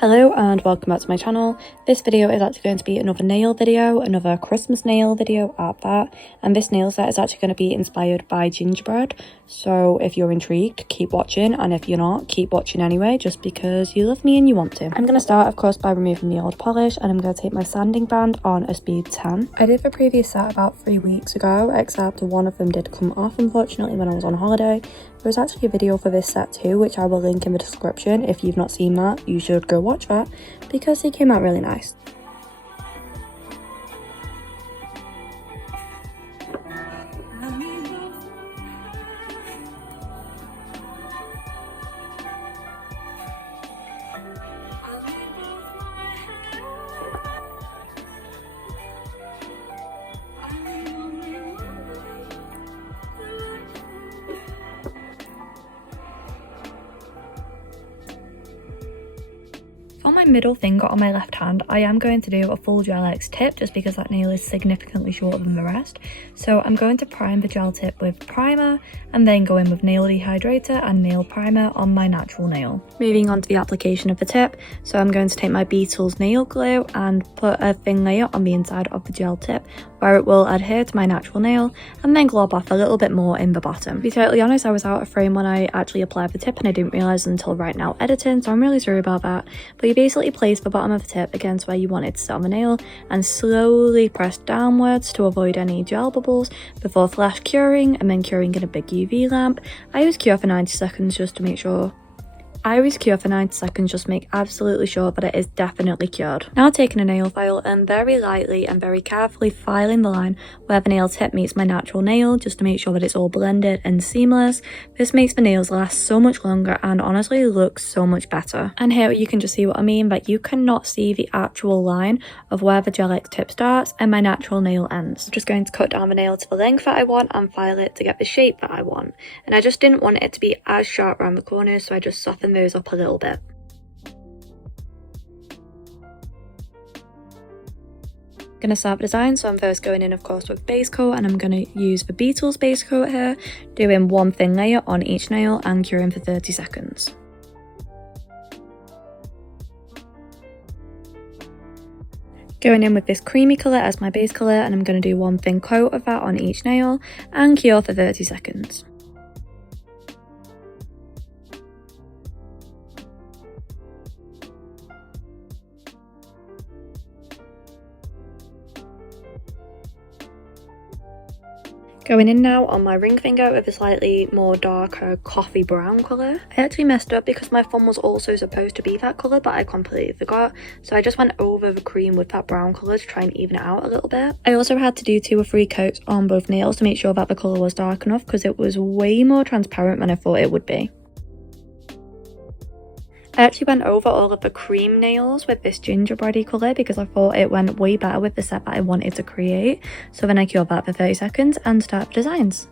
Hello and welcome back to my channel. This video is actually going to be another nail video, another Christmas nail video at that, and this nail set is actually going to be inspired by Gingerbread. So if you're intrigued, keep watching, and if you're not, keep watching anyway, just because you love me and you want to. I'm going to start, of course, by removing the old polish, and I'm going to take my sanding band on a speed 10. I did the previous set about 3 weeks ago, except one of them did come off, unfortunately, when I was on holiday. There's actually a video for this set too, which I will link in the description. If you've not seen that, you should go watch that because it came out really nice. For my middle finger on my left hand, I am going to do a full gel X tip just because that nail is significantly shorter than the rest. So I'm going to prime the gel tip with primer and then go in with nail dehydrator and nail primer on my natural nail. Moving on to the application of the tip, so I'm going to take my Beetles nail glue and put a thin layer on the inside of the gel tip where it will adhere to my natural nail and then glob off a little bit more in the bottom. To be totally honest, I was out of frame when I actually applied the tip and I didn't realise until right now editing, so I'm really sorry about that. But you basically place the bottom of the tip against where you want it to sit on the nail and slowly press downwards to avoid any gel bubbles before flash curing and then curing in a big UV lamp. I use cure for 90 seconds just to make sure. Just to make absolutely sure that it is definitely cured. Now taking a nail file and very lightly and very carefully filing the line where the nail tip meets my natural nail just to make sure that it's all blended and seamless. This makes the nails last so much longer and honestly looks so much better. And here you can just see what I mean, that you cannot see the actual line of where the gel X tip starts and my natural nail ends. I'm just going to cut down the nail to the length that I want and file it to get the shape that I want. And I just didn't want it to be as sharp around the corners, so I just softened those up a little bit. Gonna start the design, so I'm first going in of course with base coat, and I'm gonna use the Beetles base coat here, doing one thin layer on each nail and curing for 30 seconds. Going in with this creamy colour as my base colour, and I'm going to do one thin coat of that on each nail and cure for 30 seconds. Going in now on my ring finger with a slightly more darker coffee brown colour. I actually messed up because my thumb was also supposed to be that colour, but I completely forgot. So I just went over the cream with that brown colour to try and even it out a little bit. I also had to do 2 or 3 coats on both nails to make sure that the colour was dark enough because it was way more transparent than I thought it would be. I actually went over all of the cream nails with this gingerbready colour because I thought it went way better with the set that I wanted to create. So then I cured that for 30 seconds and start the designs.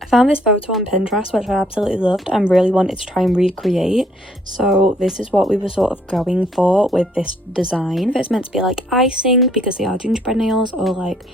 I found this photo on Pinterest which I absolutely loved and really wanted to try and recreate. So this is what we were sort of going for with this design. If it's meant to be like icing because they are gingerbread nails, or like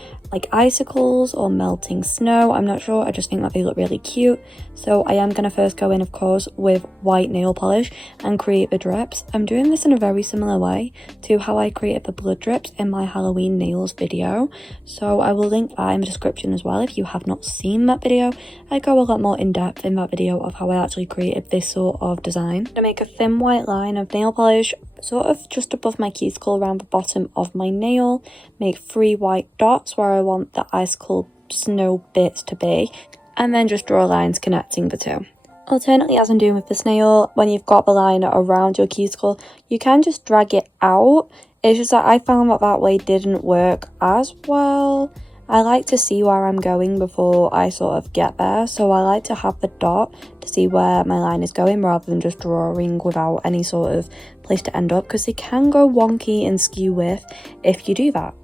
icicles or melting snow, I'm not sure. I just think that they look really cute. So I am going to first go in of course with white nail polish and create the drips. I'm doing this in a very similar way to how I created the blood drips in my Halloween nails video. So I will link that in the description as well if you have not seen that video. I go a lot more in depth in that video of how I actually created this sort of design. To make a thin white line of nail polish sort of just above my cuticle around the bottom of my nail, make 3 white dots where I want the icicle snow bits to be, and then just draw lines connecting the two. Alternately, as I'm doing with this nail, when you've got the line around your cuticle, you can just drag it out. It's just that I found that that way didn't work as well. I like to see where I'm going before I sort of get there, so I like to have the dot to see where my line is going rather than just drawing without any sort of place to end up, because they can go wonky and skew with if you do that.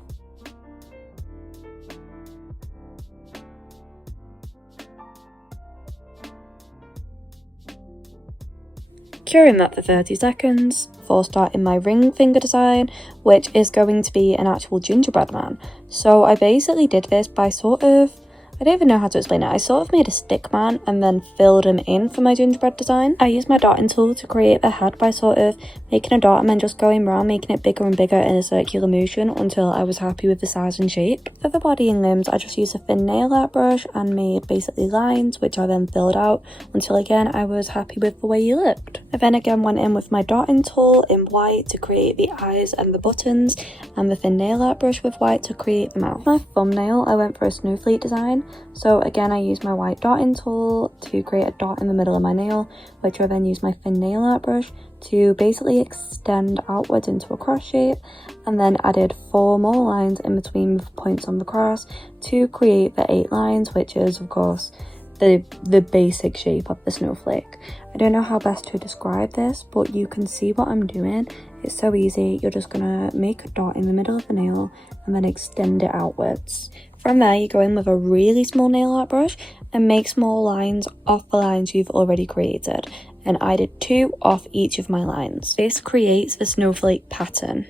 Curing that for 30 seconds before starting my ring finger design, which is going to be an actual gingerbread man. So I basically did this by sort of I don't even know how to explain it. I sort of made a stick man and then filled him in for my gingerbread design. I used my dotting tool to create the head by sort of making a dot and then just going around making it bigger and bigger in a circular motion until I was happy with the size and shape. For the body and limbs, I just used a thin nail art brush and made basically lines, which I then filled out until again I was happy with the way he looked. I then again went in with my dotting tool in white to create the eyes and the buttons, and the thin nail art brush with white to create the mouth. My thumbnail, I went for a snowflake design, so again I used my white dotting tool to create a dot in the middle of my nail, which I then used my thin nail art brush to basically extend outwards into a cross shape, and then added 4 more lines in between the points on the cross to create the 8 lines, which is of course the basic shape of the snowflake. I don't know how best to describe this, but you can see what I'm doing. It's so easy. You're just gonna make a dot in the middle of the nail and then extend it outwards. From there, you go in with a really small nail art brush and make small lines off the lines you've already created. And I did 2 off each of my lines. This creates the snowflake pattern.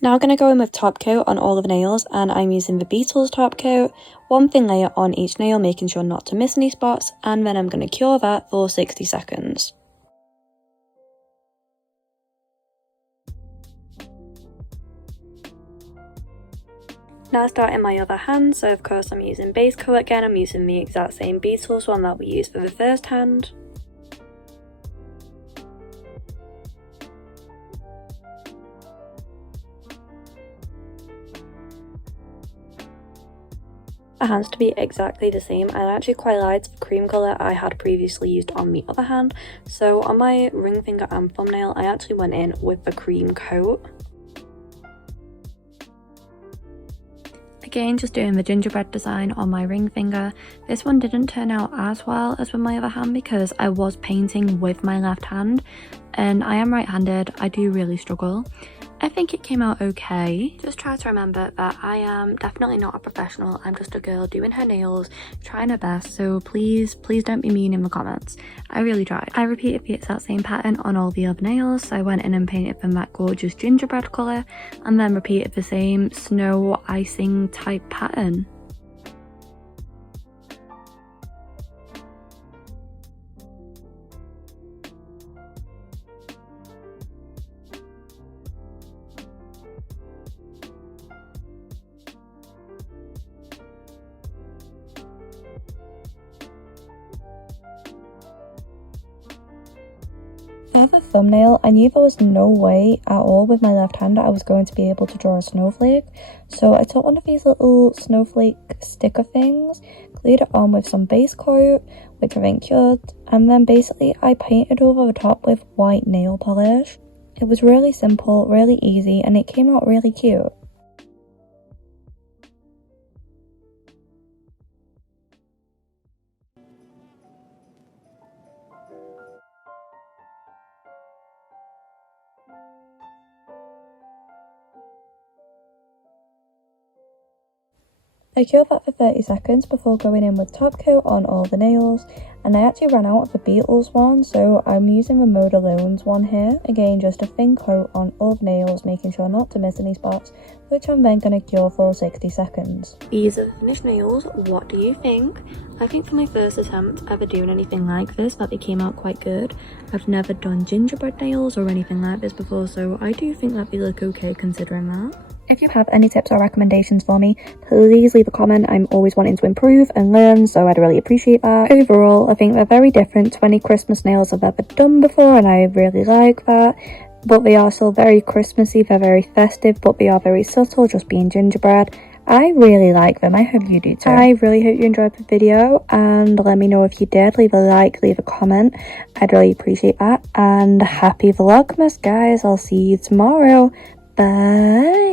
Now I'm going to go in with top coat on all of the nails, and I'm using the Beetles top coat, 1 thin layer on each nail, making sure not to miss any spots, and then I'm going to cure that for 60 seconds. Now starting my other hand, so of course I'm using base coat again. I'm using the exact same Beetles one that we used for the first hand. The hands to be exactly the same. I actually quite liked the cream colour I had previously used on the other hand, so on my ring finger and thumbnail I actually went in with the cream coat. Again, just doing the gingerbread design on my ring finger. This one didn't turn out as well as with my other hand because I was painting with my left hand, and I am right-handed. I do really struggle. I think it came out okay. Just try to remember that I am definitely not a professional. I'm just a girl doing her nails, trying her best, so please don't be mean in the comments. I really tried. I repeated the exact same pattern on all the other nails. So I went in and painted them that gorgeous gingerbread colour, and then repeated the same snow icing type pattern. For the thumbnail, I knew there was no way at all with my left hand I was going to be able to draw a snowflake, so I took one of these little snowflake sticker things, glued it on with some base coat, which I then cured, and then basically I painted over the top with white nail polish. It was really simple, really easy, and it came out really cute. I cured that for 30 seconds before going in with top coat on all the nails, and I actually ran out of the Beetles one, so I'm using the Mode Alone's one here. Again, just a thin coat on all the nails, making sure not to miss any spots, which I'm then going to cure for 60 seconds. These are the finished nails. What do you think? I think for my first attempt ever doing anything like this, that they came out quite good. I've never done gingerbread nails or anything like this before, so I do think that they look okay considering that. If you have any tips or recommendations for me, please leave a comment. I'm always wanting to improve and learn, so I'd really appreciate that. Overall, I think they're very different to any Christmas nails I've ever done before, and I really like that. But they are still very Christmassy, they're very festive, but they are very subtle, just being gingerbread. I really like them. I hope you do too. I really hope you enjoyed the video, and let me know if you did. Leave a like, leave a comment. I'd really appreciate that. And happy Vlogmas, guys. I'll see you tomorrow. Bye.